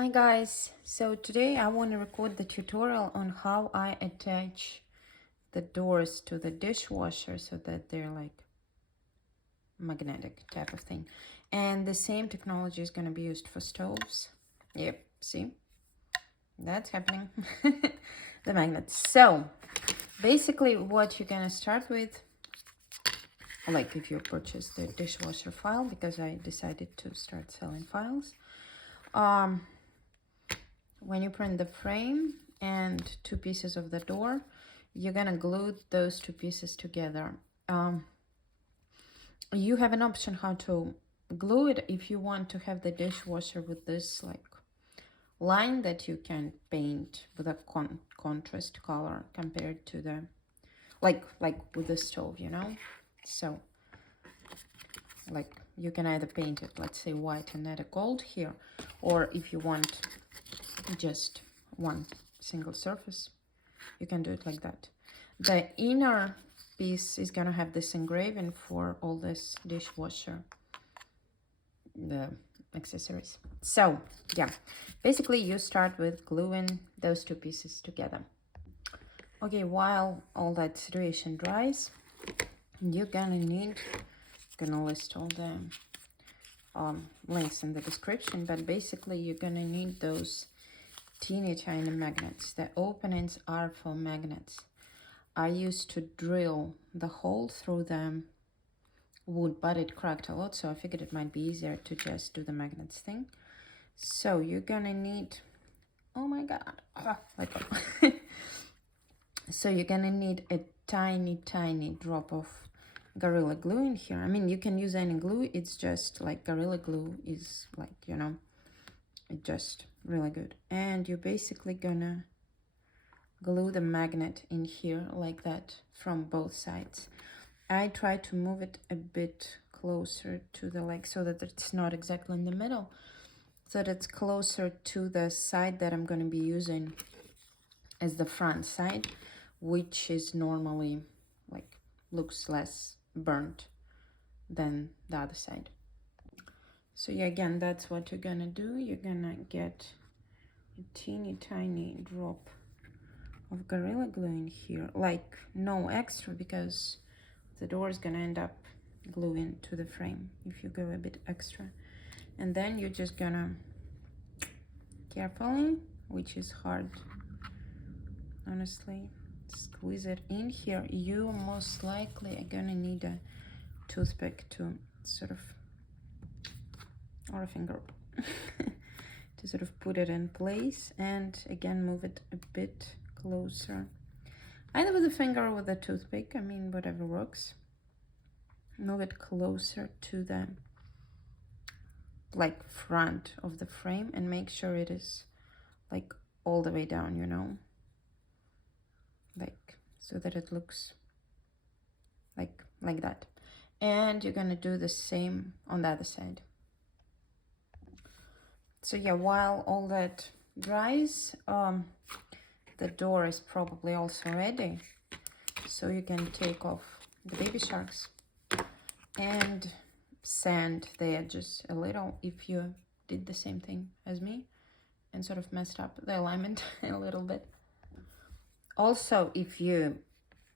Hi guys, so today I want to record the tutorial on how I attach the doors to the dishwasher so that they're like magnetic type of thing. And the same technology is going to be used for stoves. Yep, see? That's happening. The magnets. So basically what you're going to start with, like if you purchase the dishwasher file, because I decided to start selling files. When you print the frame and two pieces of the door, you're gonna glue those two pieces together. You have an option how to glue it if you want to have the dishwasher with this like line that you can paint with a contrast color compared to the like with the stove, you know. So like you can either paint it, let's say white and add a gold here, or if you want just one single surface, you can do it like that. The inner piece is gonna have this engraving for all this dishwasher, the accessories. So yeah, basically you start with gluing those two pieces together. Okay, while all that situation dries, you're gonna list all the links in the description, but basically you're gonna need those teeny tiny magnets. The openings are for magnets. I used to drill the hole through the wood, but it cracked a lot, so I figured it might be easier to just do the magnets thing. So you're gonna need, oh my god, let go. So you're gonna need a tiny drop of Gorilla Glue in here. I mean, you can use any glue, it's just like Gorilla Glue is like, you know, it's just really good. And you're basically gonna glue the magnet in here like that from both sides. I try to move it a bit closer to the leg so that it's not exactly in the middle, so that it's closer to the side that I'm going to be using as the front side, which is normally like looks less burnt than the other side. So yeah, again, that's what you're gonna do. You're gonna get a teeny tiny drop of Gorilla Glue in here, like no extra, because the door is gonna end up gluing to the frame if you go a bit extra. And then you're just gonna carefully, which is hard honestly, squeeze it in here. You most likely are gonna need a toothpick to sort of, or a finger, to sort of put it in place, and again move it a bit closer, either with a finger or with a toothpick, I mean whatever works. Move it closer to the like front of the frame and make sure it is like all the way down, you know, like so that it looks like that. And you're gonna do the same on the other side. So yeah, while all that dries, the door is probably also ready, so you can take off the baby sharks and sand the edges a little if you did the same thing as me and sort of messed up the alignment a little bit. Also, if you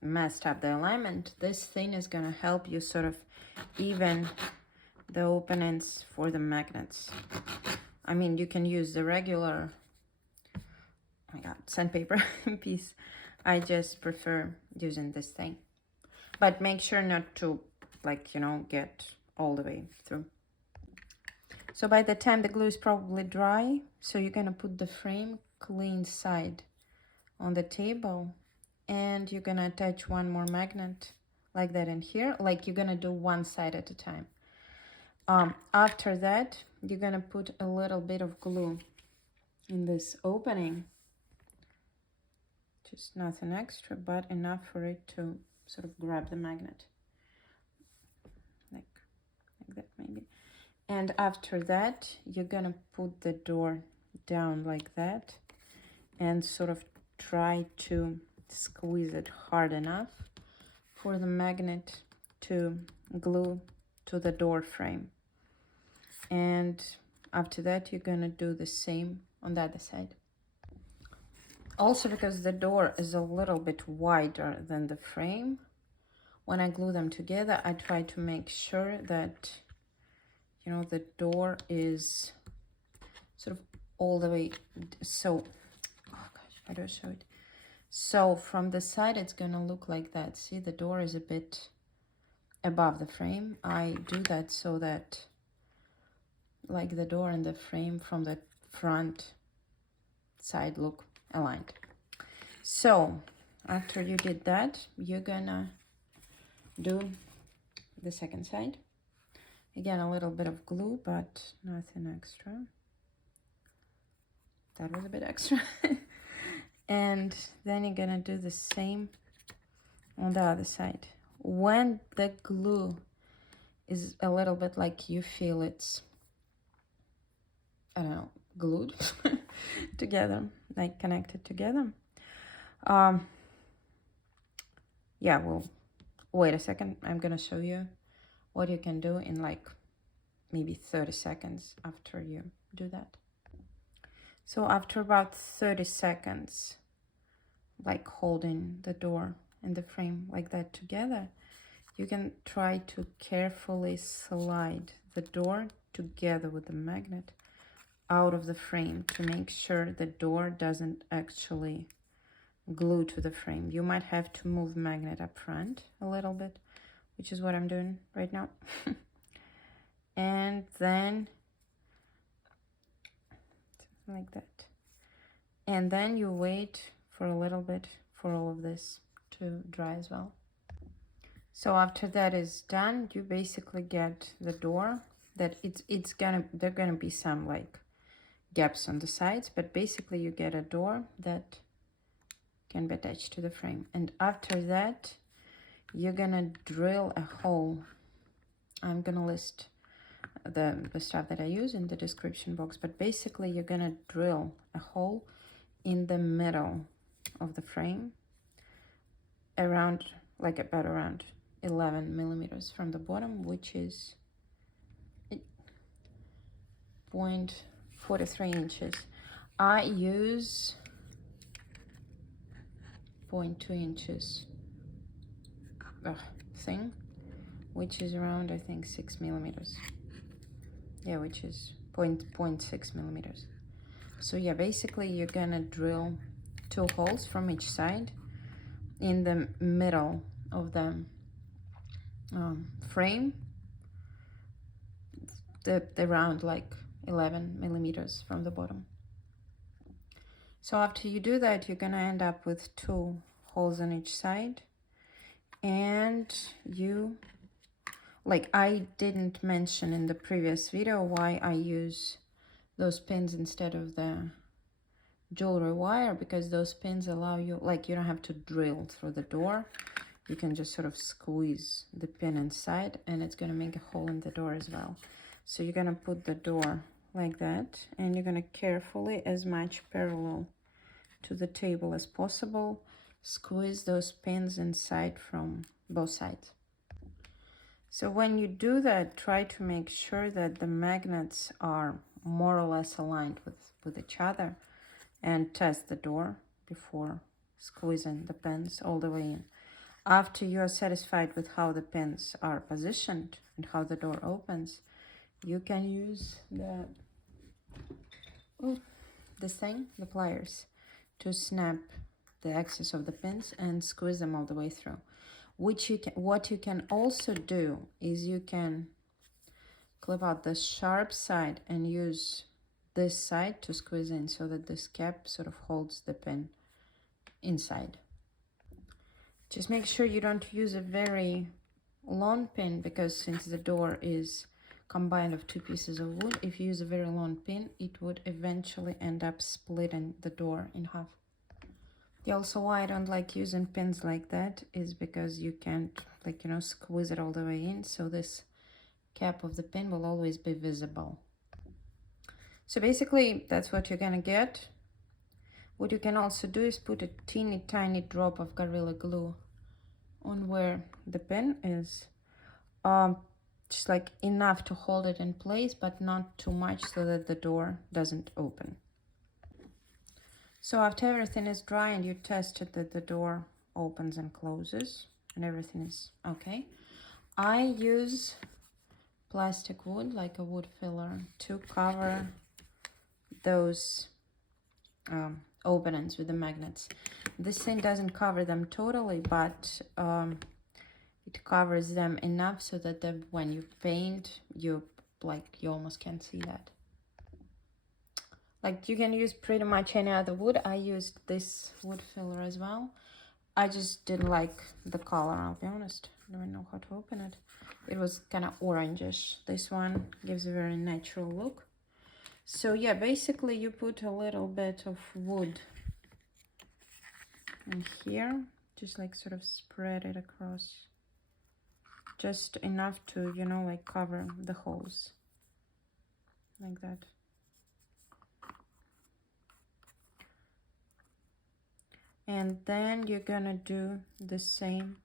messed up the alignment, this thing is going to help you sort of even the openings for the magnets. I mean, you can use the regular, oh my god, sandpaper piece. I just prefer using this thing, but make sure not to, like, you know, get all the way through. So by the time the glue is probably dry, so you're gonna put the frame clean side on the table, and you're gonna attach one more magnet like that in here. Like, you're gonna do one side at a time. After that, you're gonna put a little bit of glue in this opening, just nothing extra, but enough for it to sort of grab the magnet, like that maybe. And after that, you're gonna put the door down like that and sort of try to squeeze it hard enough for the magnet to glue to the door frame. And after that, you're gonna do the same on the other side. Also, because the door is a little bit wider than the frame, when I glue them together, I try to make sure that, you know, the door is sort of all the way. So, oh gosh, how do I show it? So from the side, it's gonna look like that. See, the door is a bit above the frame. I do that so that, like, the door and the frame from the front side look aligned. So after you did that, you're gonna do the second side. Again, a little bit of glue, but nothing extra. That was a bit extra. And then you're gonna do the same on the other side. When the glue is a little bit like you feel it's, I don't know, glued together, like connected together. Yeah, well, wait a second. I'm gonna show you what you can do in like maybe 30 seconds after you do that. So after about 30 seconds, like holding the door and the frame like that together, you can try to carefully slide the door together with the magnet out of the frame to make sure the door doesn't actually glue to the frame. You might have to move magnet up front a little bit, which is what I'm doing right now. And then like that. And then you wait for a little bit for all of this to dry as well. So after that is done, you basically get the door that there gonna be some like gaps on the sides, but basically you get a door that can be attached to the frame. And after that, you're gonna drill a hole. I'm gonna list the stuff that I use in the description box, but basically you're gonna drill a hole in the middle of the frame around, like about around 11 millimeters from the bottom, which is 0.43 inches. I use 0.2 inches thing, which is around, I think, 6 millimeters. Yeah, which is 0.6 millimeters. So yeah, basically you're gonna drill 2 holes from each side in the middle of the frame, around like 11 millimeters from the bottom. So after you do that, you're gonna end up with 2 holes on each side. And you, like I didn't mention in the previous video why I use those pins instead of the jewelry wire, because those pins allow you, like, you don't have to drill through the door. You can just sort of squeeze the pin inside and it's going to make a hole in the door as well. So you're going to put the door like that, and you're going to carefully, as much parallel to the table as possible, squeeze those pins inside from both sides. So when you do that, try to make sure that the magnets are more or less aligned with each other, and test the door before squeezing the pins all the way in. After you are satisfied with how the pins are positioned and how the door opens, you can use the pliers, to snap the excess of the pins and squeeze them all the way through. What you can also do is you can clip out the sharp side and use this side to squeeze in, so that this cap sort of holds the pin inside. Just make sure you don't use a very long pin, because since the door is combined of 2 pieces of wood, if you use a very long pin, it would eventually end up splitting the door in half. Also, why I don't like using pins like that is because you can't, like, you know, squeeze it all the way in, so this cap of the pin will always be visible. So basically that's what you're gonna get. What you can also do is put a teeny tiny drop of Gorilla Glue on where the pin is, just like enough to hold it in place, but not too much so that the door doesn't open. So after everything is dry and you tested that the door opens and closes and everything is okay, I use plastic wood, like a wood filler, to cover those openings with the magnets. This thing doesn't cover them totally, but it covers them enough so that when you paint, you almost can't see that. Like, you can use pretty much any other wood. I used this wood filler as well. I just didn't like the color, I'll be honest. I don't know how to open it. It was kind of orangish. This one gives a very natural look. So yeah, basically you put a little bit of wood in here, just like sort of spread it across. Just enough to, you know, like cover the holes. Like that. And then you're gonna do the same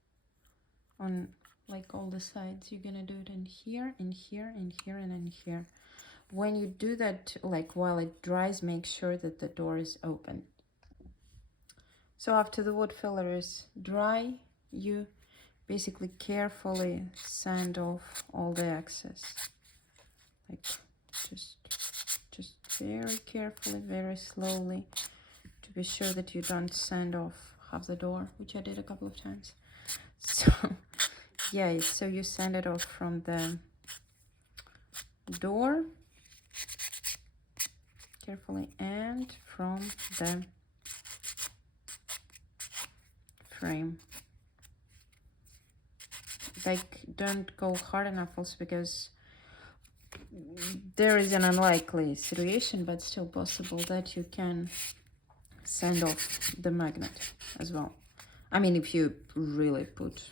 on like all the sides. You're gonna do it in here, in here, in here, and in here. When you do that, like while it dries, make sure that the door is open. So after the wood filler is dry, you basically carefully sand off all the excess. Like just very carefully, very slowly, to be sure that you don't sand off half the door, which I did a couple of times. So yeah, so you sand it off from the door carefully and from the frame. Like, don't go hard enough also, because there is an unlikely situation, but still possible, that you can sand off the magnet as well. I mean, if you really put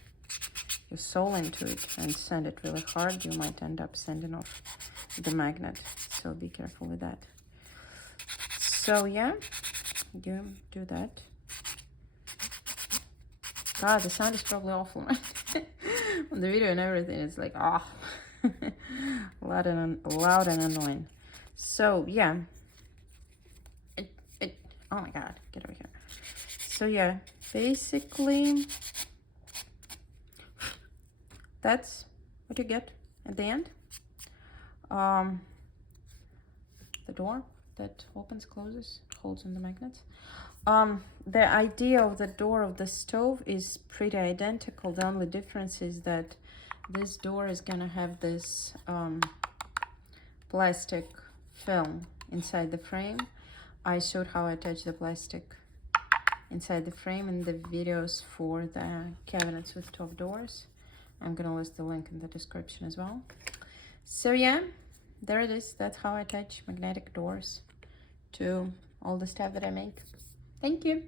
your soul into it and sand it really hard, you might end up sanding off the magnet. So be careful with that. So yeah, you do that. God, the sound is probably awful, right? On the video and everything, it's like, ah, loud and annoying. So yeah, oh my God, get over here. So yeah, basically, that's what you get at the end. The door that opens, closes, holds in the magnets. The idea of the door of the stove is pretty identical. The only difference is that this door is gonna have this plastic film inside the frame. I showed how I attach the plastic inside the frame in the videos for the cabinets with top doors. I'm gonna list the link in the description as well. So yeah, there it is. That's how I attach magnetic doors to all the stuff that I make. Thank you.